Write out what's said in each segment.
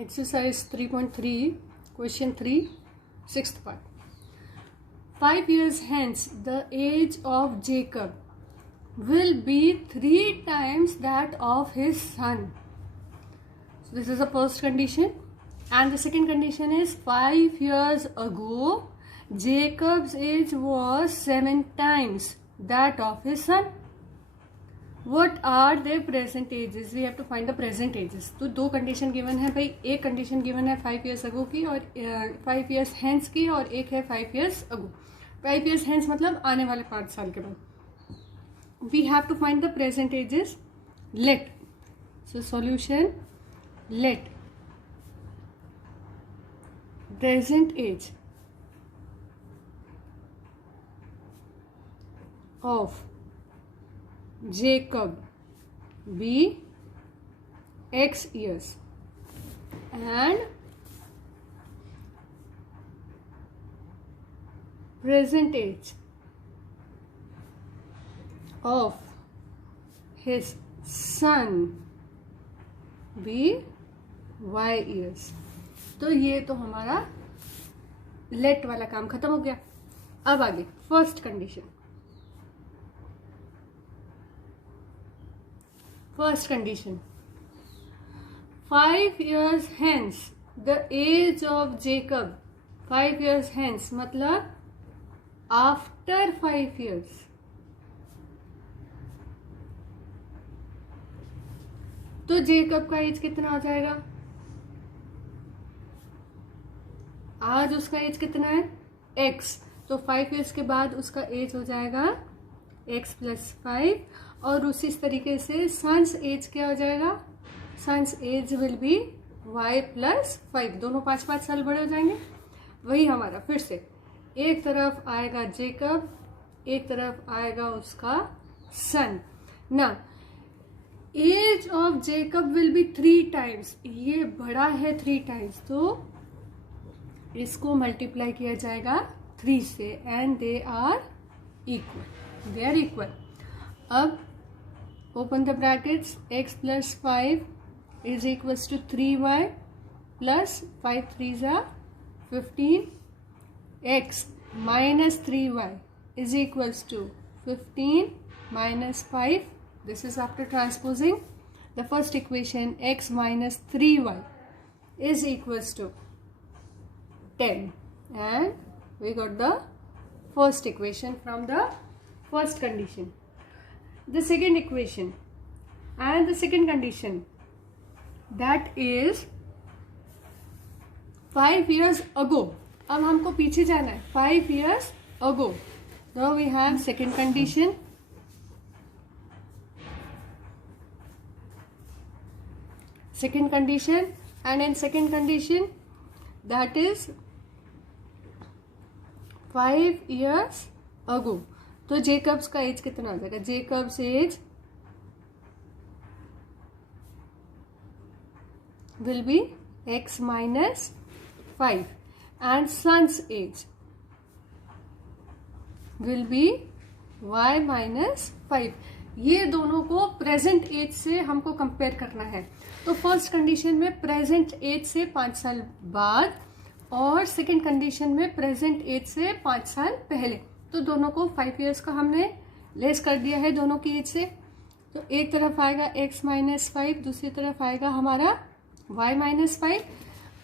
Exercise 3.3, question 3, sixth part. 5 years hence, the age of Jacob will be 3 times that of his son. So this is the first condition. And the second condition is 5 years ago, Jacob's age was 7 times that of his son. What are their present ages? We have to find the present ages. तो दो condition given है भाई. एक condition given है 5 years ago की और 5 years hence की, और एक है 5 years ago. 5 years hence मतलब आने वाले 5 साल के बाद. We have to find the present ages. Let. So solution. Let present age of Jacob be X years and present age of his son be Y years. तो ये तो हमारा लेट वाला काम खत्म हो गया. अब आगे first condition. First condition, 5 years hence, the age of Jacob. 5 years hence मतलब after 5 years. तो जेकब का एज कितना हो जाएगा? आज उसका एज कितना है? x. तो 5 years के बाद उसका एज हो जाएगा x + 5. और उसी तरीके से सन्स एज क्या हो जाएगा? Son's age will be y + 5. दोनों 5-5 साल बड़े हो जाएंगे. वही हमारा फिर से एक तरफ आएगा जेकब, एक तरफ आएगा उसका सन. ना age of Jacob will be 3 times. ये बड़ा है 3 टाइम्स, तो इसको मल्टीप्लाई किया जाएगा 3 से एंड दे आर इक्वल. अब open the brackets. X + 5 is equals to 3y plus 5 3s are 15. X minus 3y is equals to 15 minus 5. This is after transposing the first equation. X minus 3y is equals to 10, and we got the first equation from the first condition. The second equation and the second condition, that is 5 years ago. अब हमको पीछे जाना है. 5 years ago. Now we have second condition. Second condition, and in second condition, that is 5 years ago. तो Jacob's का age कितना हो जाएगा? Jacob's age will be x minus 5 and son's age will be y minus 5. ये दोनों को present as से हमको कंपेयर करना है. तो फर्स्ट कंडीशन में प्रेजेंट एज से 5 साल बाद, और सेकंड कंडीशन में प्रेजेंट एज से 5 साल पहले. तो दोनों को 5 years का हमने लेस कर दिया है दोनों की एज से. तो एक तरफ आएगा x minus 5, दूसरी तरफ आएगा हमारा y minus 5.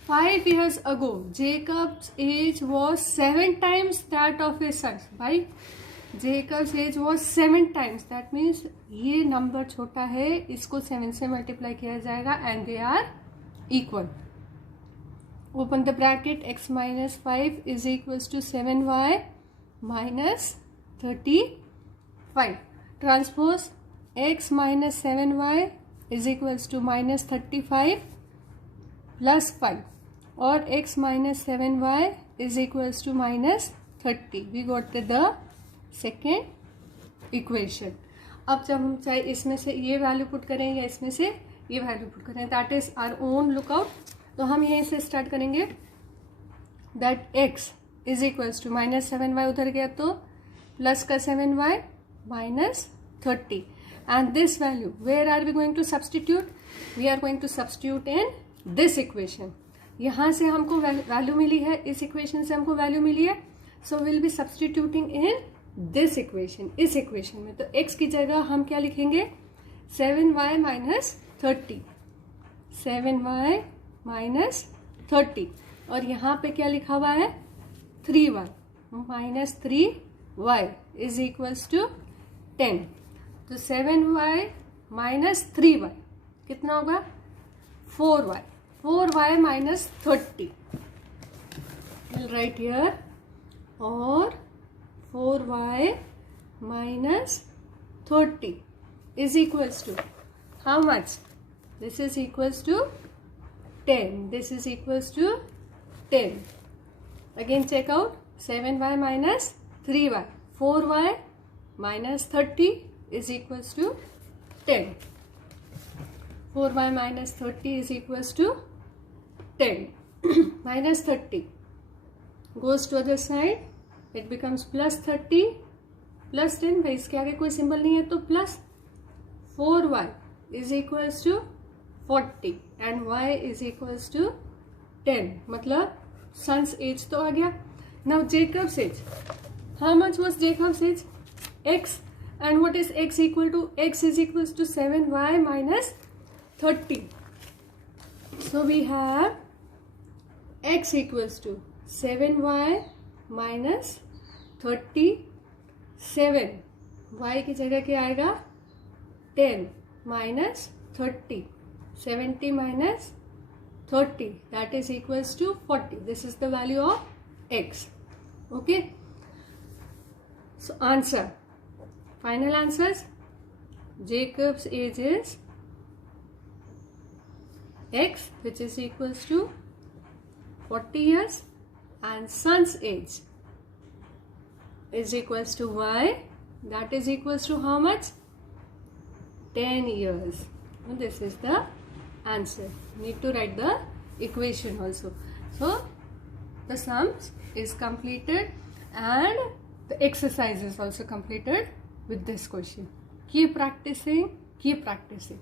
5 years ago, Jacob's age was 7 times that of his son. भाई Jacob's age was 7 times. That means ये नंबर छोटा है, इसको 7 से मल्टीप्लाई किया जाएगा and they are equal. Open the bracket. X minus 5 is equals to 7y minus 35. Transpose. X minus 7y is equals to minus 35 plus 5, or x minus 7y is equals to minus 30. We got the second equation. अब जब हम चाहे इसमें से ये value put करें या इसमें से ये वैल्यू पुट करें, that is our own lookout. तो हम यहीं से स्टार्ट करेंगे. That x is equals to minus 7y उधर गया तो प्लस का 7y minus 30. And this value, where are we going to substitute? We are going to substitute in this equation, यहाँ से हमको वैल्यू मिली है, इस इक्वेशन से हमको वैल्यू मिली है, so will be substituting in this equation, इस इक्वेशन में। तो x की जगह हम क्या लिखेंगे, 7y माइनस 30, 7y माइनस 30, और यहाँ पे क्या लिखा हुआ है 3y minus 3y is equals to 10। तो 7y माइनस 3y कितना होगा 4y, 4y minus 30, will write here, और 4y minus 30 is equals to how much? This is equals to 10. This is equals to 10. Again check out, 7y minus 3y, 4y minus 30 is equals to 10. 4y minus 30 is equals to 10. Minus 30 goes to other side, it becomes plus 30 plus 10, भाई इसके आगे कोई symbol नहीं है तो plus 4y is equals to 40 and y is equals to 10, मतलब son's age तो आ गया. Now Jacob's age, how much was Jacob's age? X, and what is x equal to? X is equals to 7y minus 30. So we have x equals to 7y minus 37. y की जगह क्या आएगा 10 minus 30, 70 minus 30, that is equals to 40. This is the value of x. Okay. So answer, final answers, Jacob's age is x, which is equals to 40 years, and son's age is equals to y, that is equals to how much? 10 years. And this is the answer. Need to write the equation also. So the sums is completed and the exercise is also completed with this question. Keep practicing, keep practicing.